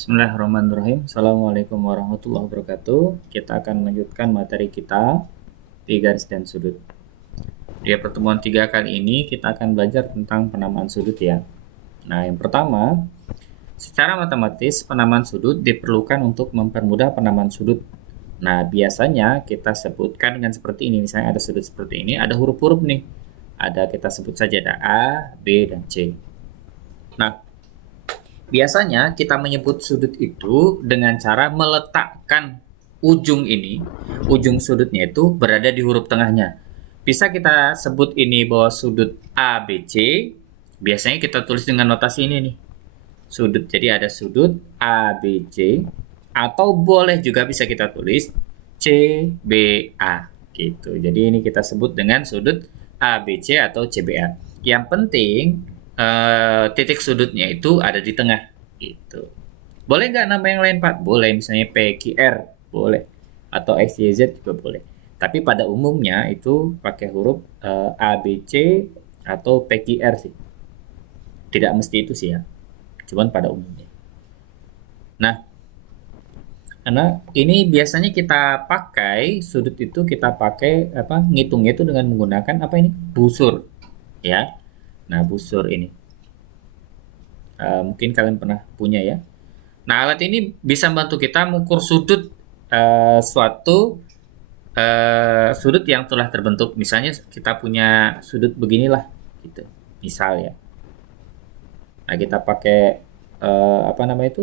Bismillahirrahmanirrahim. Assalamualaikum warahmatullahi wabarakatuh. Kita akan melanjutkan materi kita di garis dan sudut. Di pertemuan 3 kali ini kita akan belajar tentang penamaan sudut ya. Nah, yang pertama, secara matematis penamaan sudut diperlukan untuk mempermudah penamaan sudut. Nah, biasanya kita sebutkan dengan seperti ini. Misalnya ada sudut seperti ini, ada huruf-huruf nih. Kita sebut saja ada A, B, dan C. Nah, biasanya kita menyebut sudut itu dengan cara meletakkan ujung sudutnya itu berada di huruf tengahnya. Bisa kita sebut ini bahwa sudut ABC, biasanya kita tulis dengan notasi ini nih. Sudut, jadi ada sudut ABC, atau boleh juga bisa kita tulis CBA gitu. Jadi ini kita sebut dengan sudut ABC atau CBA. Yang penting titik sudutnya itu ada di tengah gitu. Boleh nggak nama yang lain Pak? Boleh, misalnya PQR boleh, atau XYZ juga boleh. Tapi pada umumnya itu pakai huruf ABC atau PQR sih. Tidak mesti itu sih ya, cuman pada umumnya. Nah, karena ini biasanya kita pakai sudut itu kita pakai ngitungnya itu dengan menggunakan busur ya. Nah, busur ini mungkin kalian pernah punya ya. Nah, alat ini bisa membantu kita mengukur sudut suatu sudut yang telah terbentuk. Misalnya kita punya sudut beginilah gitu, misal ya. Nah, kita pakai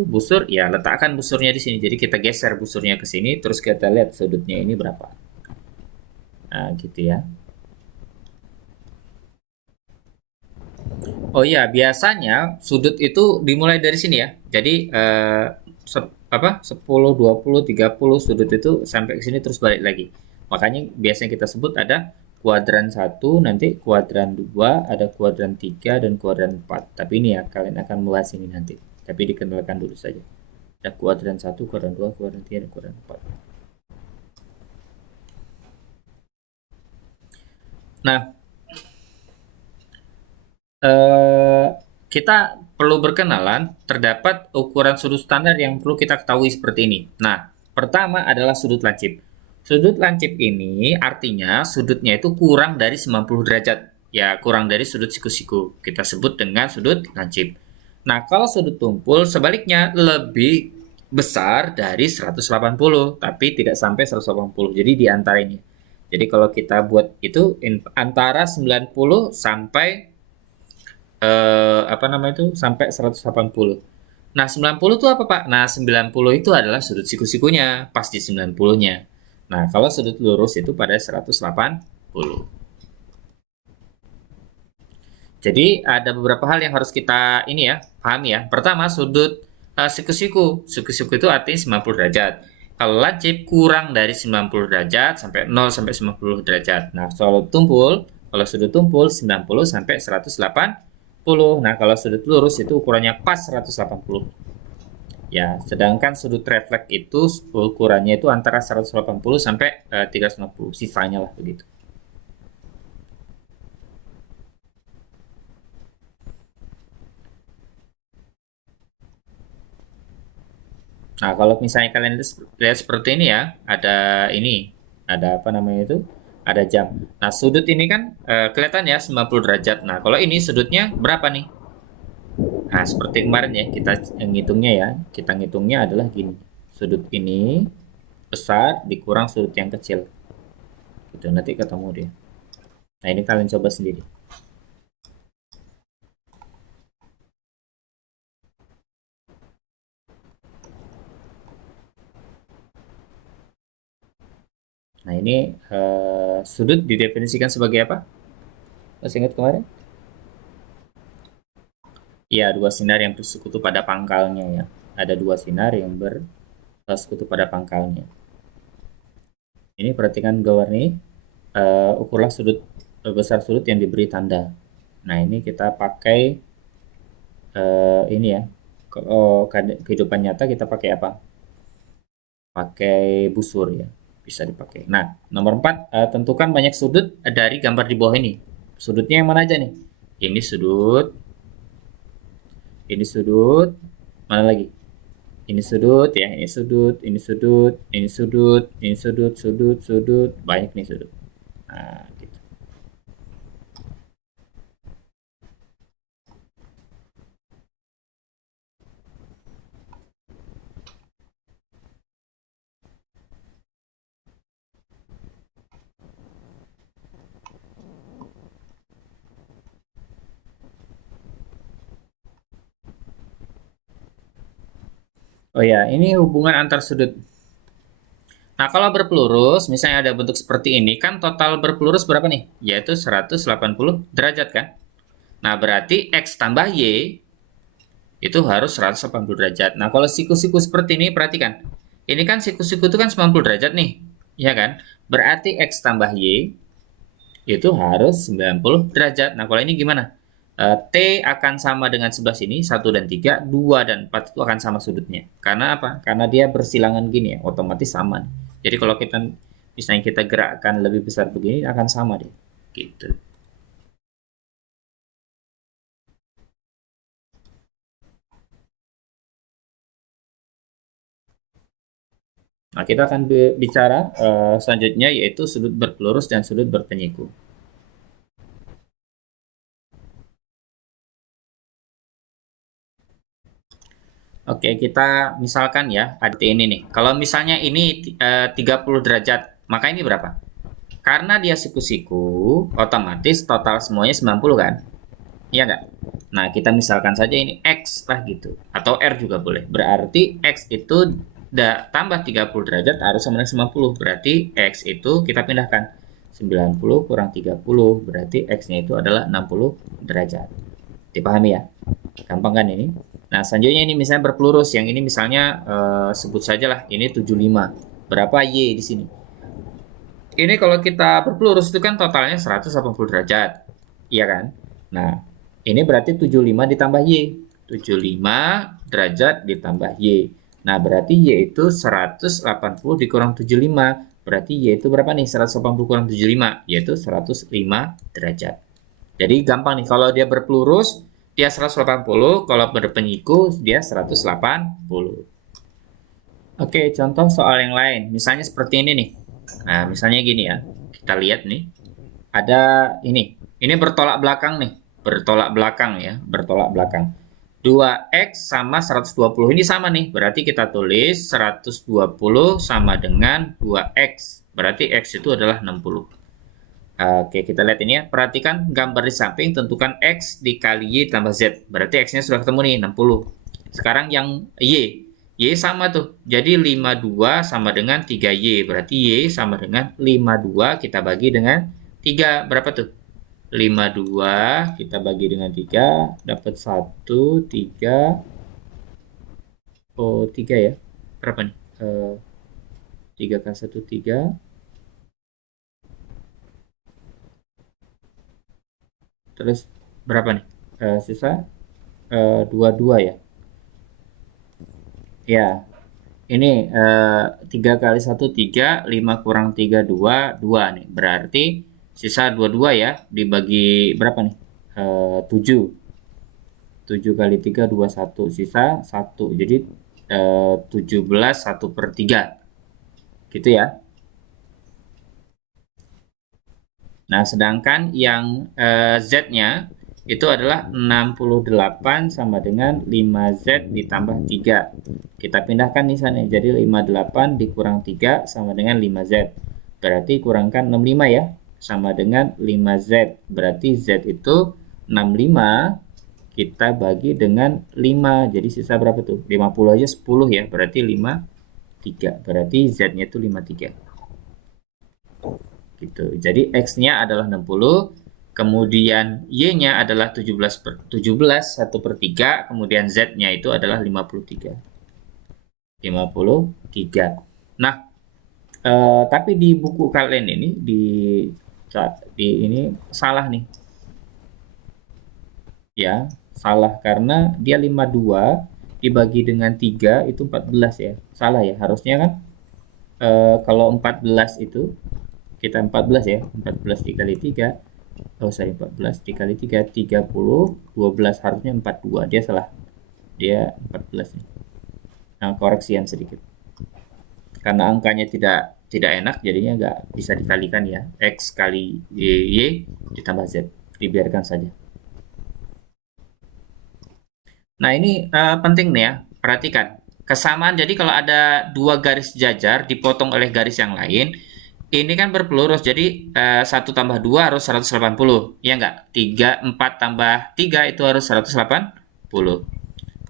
busur ya, letakkan busurnya di sini. Jadi kita geser busurnya ke sini, terus kita lihat sudutnya ini berapa. Nah, gitu ya. Oh iya, biasanya sudut itu dimulai dari sini ya. Jadi 10, 20, 30 sudut itu sampai ke sini terus balik lagi. Makanya biasanya kita sebut ada kuadran 1, nanti kuadran 2, ada kuadran 3 dan kuadran 4. Tapi ini ya, kalian akan membahas ini nanti. Tapi dikenalkan dulu saja. Ada kuadran 1, kuadran 2, kuadran 3, dan kuadran 4. Nah, kita perlu berkenalan, terdapat ukuran sudut standar yang perlu kita ketahui seperti ini. Nah, pertama adalah sudut lancip. Sudut lancip ini artinya sudutnya itu kurang dari 90 derajat. Ya, kurang dari sudut siku-siku. Kita sebut dengan sudut lancip. Nah, kalau sudut tumpul sebaliknya lebih besar dari 180, tapi tidak sampai 180. Jadi di antara ini. Jadi kalau kita buat itu antara 90 sampai sampai 180. Nah, 90 itu apa, Pak? Nah, 90 itu adalah sudut siku-sikunya, pas di 90-nya. Nah, kalau sudut lurus itu pada 180. Jadi, ada beberapa hal yang harus kita pahami ya. Pertama, sudut siku-siku. Siku-siku itu artinya 90 derajat. Kalau lancip kurang dari 90 derajat sampai 0 sampai 90 derajat. Nah, kalau sudut tumpul 90 sampai 180. Nah, kalau sudut lurus itu ukurannya pas 180. Ya, sedangkan sudut refleks itu ukurannya itu antara 180 sampai 360, sisanya lah begitu. Nah, kalau misalnya kalian lihat seperti ini ya, ada ada jam. Nah, sudut ini kan kelihatan ya 90 derajat. Nah, kalau ini sudutnya berapa nih? Nah, seperti kemarin ya, kita ngitungnya adalah gini. Sudut ini besar dikurang sudut yang kecil. Gitu, nanti ketemu dia. Nah, ini kalian coba sendiri. Nah, ini sudut didefinisikan sebagai apa? Masih ingat kemarin? Iya, dua sinar yang bersekutu pada pangkalnya ya. Ada dua sinar yang bersekutu pada pangkalnya. Ini perhatikan gambar ini. Ukurlah sudut besar sudut yang diberi tanda. Nah, ini kita pakai ini ya. Kalau kehidupan nyata kita pakai apa? Pakai busur ya. Bisa dipakai. Nah, nomor 4, tentukan banyak sudut dari gambar di bawah ini. Sudutnya yang mana aja nih? Ini sudut, mana lagi? Ini sudut ya, ini sudut, ini sudut, ini sudut, ini sudut, sudut, sudut, banyak nih sudut. Nah, gitu. Oh ya, ini hubungan antar sudut. Nah, kalau berpelurus, misalnya ada bentuk seperti ini, kan total berpelurus berapa nih? Yaitu 180 derajat kan? Nah, berarti X tambah Y itu harus 180 derajat. Nah, kalau siku-siku seperti ini, perhatikan. Ini kan siku-siku itu kan 90 derajat nih. Ya kan? Berarti X tambah Y itu harus 90 derajat. Nah, kalau ini gimana? T akan sama dengan sebelah sini, 1 dan 3, 2 dan 4 itu akan sama sudutnya. Karena apa? Karena dia bersilangan gini ya, otomatis sama. Jadi kalau kita misalnya kita gerakkan lebih besar begini, akan sama deh. Gitu. Nah, kita akan bicara selanjutnya yaitu sudut berpelurus dan sudut berpenyiku. Oke, kita misalkan ya, ada ini nih. Kalau misalnya ini 30 derajat, maka ini berapa? Karena dia siku-siku, otomatis total semuanya 90 kan? Iya nggak? Nah, kita misalkan saja ini X lah gitu. Atau R juga boleh. Berarti X itu tambah 30 derajat harus sama dengan 90. Berarti X itu kita pindahkan. 90 kurang 30, berarti X-nya itu adalah 60 derajat. Dipahami ya? Gampang kan ini? Nah, selanjutnya ini misalnya berpelurus. Yang ini misalnya sebut saja lah, ini 75. Berapa Y di sini? Ini kalau kita berpelurus itu kan totalnya 180 derajat. Iya kan? Nah, ini berarti 75 ditambah Y. 75 derajat ditambah Y. Nah, berarti Y itu 180 dikurang 75. Berarti Y itu berapa nih? 180 kurang 75, yaitu 105 derajat. Jadi gampang nih, kalau dia berpelurus, dia 180, kalau berpenyiku, dia 180. Oke, contoh soal yang lain. Misalnya seperti ini nih. Nah, misalnya gini ya. Kita lihat nih. Ada ini. Ini bertolak belakang nih. Bertolak belakang ya. Bertolak belakang. 2X sama 120. Ini sama nih. Berarti kita tulis 120 sama dengan 2X. Berarti X itu adalah 60. Oke, kita lihat ini ya. Perhatikan gambar di samping. Tentukan X dikali Y tambah Z. Berarti X-nya sudah ketemu nih, 60. Sekarang yang Y. Y sama tuh. Jadi 52 sama dengan 3Y. Berarti Y sama dengan 52 kita bagi dengan 3. Berapa tuh? 52 kita bagi dengan 3. Dapat 1, 3. Oh, 3 ya. Berapa nih? 3 kali 1, 3. Terus berapa nih? Sisa 22 ya. Ya, ini 3 kali 1, 3, 5 kurang 3, 2, 2 nih. Berarti sisa 22 ya, dibagi berapa nih? 7. 7 kali 3, 2, 1. Sisa 1. Jadi 17, 1 per 3. Gitu ya. Nah, sedangkan yang Z-nya itu adalah 68 sama dengan 5Z ditambah 3. Kita pindahkan nih sana. Jadi 58 dikurang 3 sama dengan 5Z. Berarti kurangkan 65 ya. Sama dengan 5Z. Berarti Z itu 65 kita bagi dengan 5. Jadi sisa berapa tuh? 50 aja 10 ya. Berarti 53. Berarti Z-nya itu 53. Gitu. Jadi X-nya adalah 60, kemudian Y-nya adalah 17, 1 per 3, kemudian Z-nya itu adalah 53. 53. Nah, tapi di buku kalian ini, di ini salah nih. Ya, salah karena dia 52 dibagi dengan 3 itu 14 ya. Salah ya, harusnya kan kalau 14 itu kita 14 ya, 14 dikali 3, oh sorry, 14 dikali 3, 30, 12, harusnya 42, dia salah, dia 14 nih. koreksian sedikit. Karena angkanya tidak enak, jadinya nggak bisa dikalikan ya. X kali Y ditambah Z. Dibiarkan saja. Nah, ini penting nih ya. Perhatikan. Kesamaan, jadi kalau ada dua garis jajar dipotong oleh garis yang lain, ini kan berpelurus, jadi 1 tambah 2 harus 180, ya enggak? 3, 4 tambah 3 itu harus 180.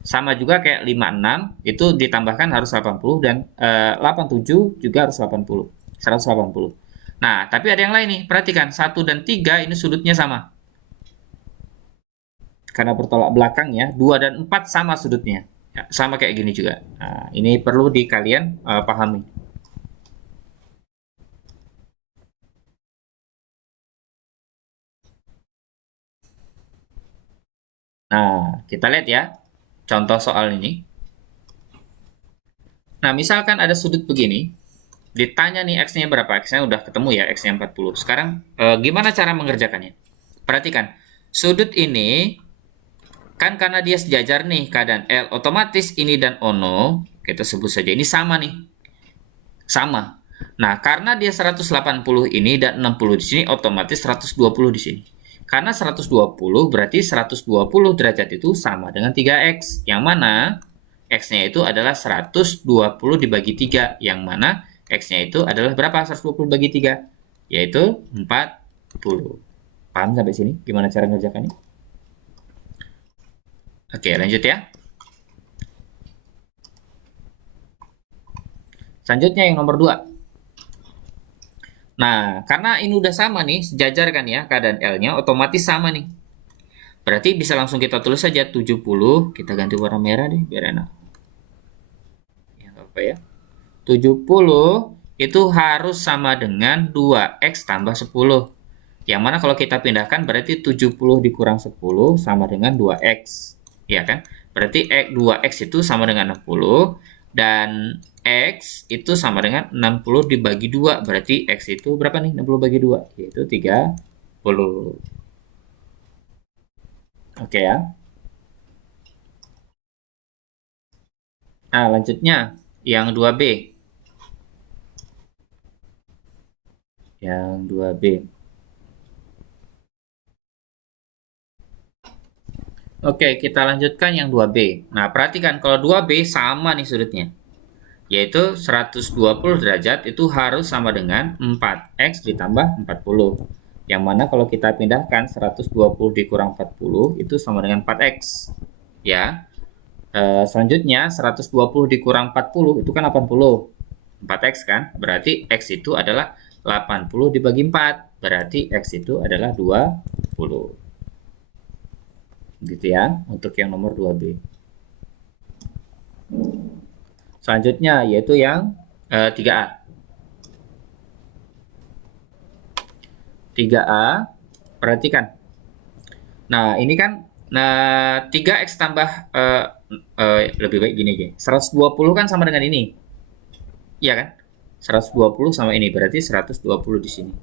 Sama juga kayak 5, 6, itu ditambahkan harus 80, dan 8, 7 juga harus 80, 180. Nah, tapi ada yang lain nih, perhatikan, 1 dan 3 ini sudutnya sama. Karena bertolak belakang ya, 2 dan 4 sama sudutnya. Ya, sama kayak gini juga. Nah, ini perlu kalian pahami. Nah, kita lihat ya, contoh soal ini. Nah, misalkan ada sudut begini, ditanya nih X-nya berapa, X-nya udah ketemu ya, X-nya 40. Sekarang, gimana cara mengerjakannya? Perhatikan, sudut ini, kan karena dia sejajar nih, K dan L, otomatis ini dan ono, kita sebut saja, ini sama nih. Sama. Nah, karena dia 180 ini dan 60 di sini, otomatis 120 di sini. Karena 120 berarti 120 derajat itu sama dengan 3X. Yang mana X-nya itu adalah 120 dibagi 3. Yang mana X-nya itu adalah berapa? 120 bagi 3. Yaitu 40. Paham sampai sini? Gimana cara ngerjakannya? Oke, lanjut ya. Selanjutnya yang nomor 2. Nah, karena ini udah sama nih, sejajar kan ya, K dan L-nya, otomatis sama nih. Berarti bisa langsung kita tulis saja 70, kita ganti warna merah deh, biar enak. Ya, apa ya. 70 itu harus sama dengan 2X tambah 10. Yang mana kalau kita pindahkan berarti 70 dikurang 10 sama dengan 2X. Ya kan? Berarti 2X itu sama dengan 60. Dan X itu sama dengan 60 dibagi 2. Berarti X itu berapa nih? 60 bagi 2. Yaitu 30. Oke ya. Nah, lanjutnya yang 2B. Yang 2B. Oke, kita lanjutkan yang 2B. Nah, perhatikan kalau 2B sama nih sudutnya. Yaitu 120 derajat itu harus sama dengan 4X ditambah 40. Yang mana kalau kita pindahkan 120 dikurang 40 itu sama dengan 4X. Ya. Selanjutnya 120 dikurang 40 itu kan 80. 4X kan? Berarti X itu adalah 80 dibagi 4. Berarti X itu adalah 20. Gitu ya, untuk yang nomor 2B. Selanjutnya yaitu yang 3A. 3A, perhatikan. Nah, ini kan 3X tambah lebih baik gini aja. 120 kan sama dengan ini. Iya kan? 120 sama ini, berarti 120 di sini.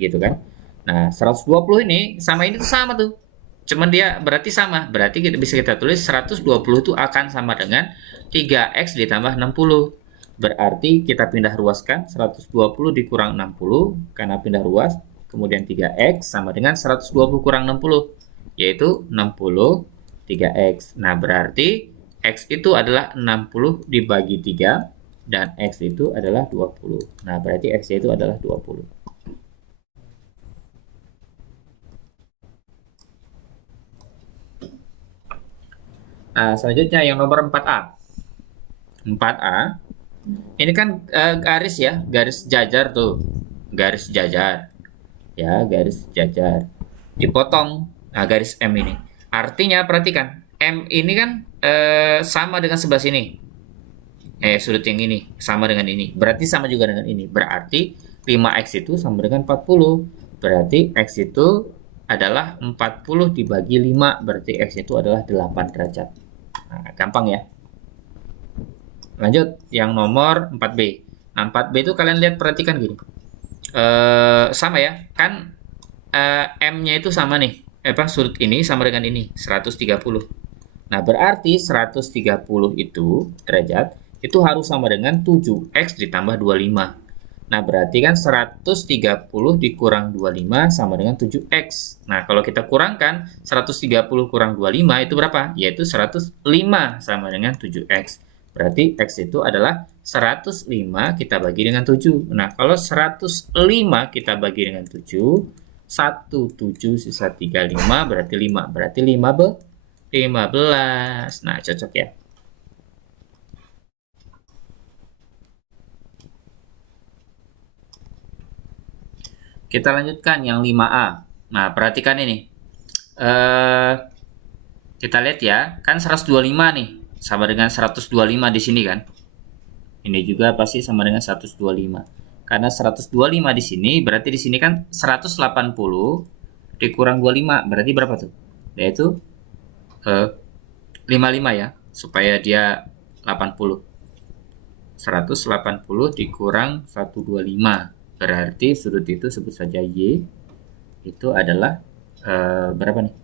Gitu kan? Nah, 120 ini sama ini tuh sama tuh. Cuman dia berarti sama. Berarti kita bisa kita tulis 120 itu akan sama dengan 3X ditambah 60. Berarti kita pindah ruaskan 120 dikurang 60 karena pindah ruas. Kemudian 3X sama dengan 120 kurang 60. Yaitu 60 3X. Nah, berarti X itu adalah 60 dibagi 3. Dan X itu adalah 20. Nah, berarti X itu adalah 20. Nah, selanjutnya yang nomor 4A. 4A. Ini kan garis ya, garis jajar tuh. Garis jajar. Ya, garis jajar. Dipotong. Nah, garis M ini. Artinya perhatikan, M ini kan sama dengan sebelah sini. Sudut yang ini sama dengan ini. Berarti sama juga dengan ini. Berarti 5X itu sama dengan 40. Berarti X itu adalah 40 dibagi 5. Berarti X itu adalah 8 derajat. Nah, gampang ya. Lanjut, yang nomor 4B. Nah, 4B itu kalian lihat, perhatikan gini. Sama ya, kan M-nya itu sama nih. Sudut ini sama dengan ini, 130. Nah, berarti 130 itu derajat itu harus sama dengan 7x ditambah 25. Nah, berarti kan 130 dikurang 25 sama dengan 7x. Nah, kalau kita kurangkan 130 kurang 25 itu berapa? Yaitu 105 sama dengan 7x. Berarti x itu adalah 105 kita bagi dengan 7. Nah, kalau 105 kita bagi dengan 7, 7 sisa 35 berarti 5. Berarti 15. Nah, cocok ya. Kita lanjutkan yang 5A. Nah, perhatikan ini. Kita lihat ya, kan 125 nih, sama dengan 125 di sini kan. Ini juga pasti sama dengan 125. Karena 125 di sini, berarti di sini kan 180 dikurang 25, berarti berapa tuh? Yaitu 55 ya, supaya dia 80. 180 dikurang 125. Berarti sudut itu sebut saja Y, itu adalah berapa nih?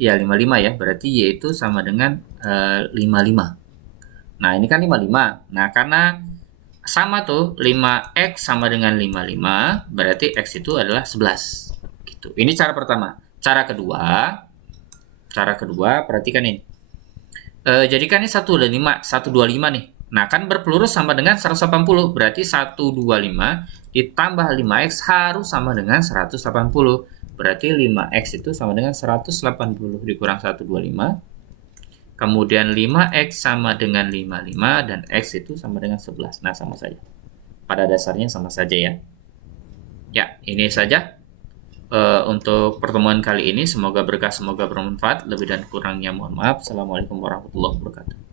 Ya 55 ya, berarti Y itu sama dengan 55. Nah, ini kan 55. Nah, karena sama tuh 5x sama dengan 55, berarti x itu adalah 11. Gitu. Ini cara pertama. Cara kedua, perhatikan ini. Jadikan ini 125 nih. Nah, kan berpelurus sama dengan 180, berarti 125 ditambah 5x harus sama dengan 180. Berarti 5x itu sama dengan 180 dikurang 125. Kemudian 5x sama dengan 55 dan x itu sama dengan 11. Nah, sama saja. Pada dasarnya sama saja ya. Ya, ini saja untuk pertemuan kali ini. Semoga berkah, semoga bermanfaat. Lebih dan kurangnya mohon maaf. Assalamualaikum warahmatullahi wabarakatuh.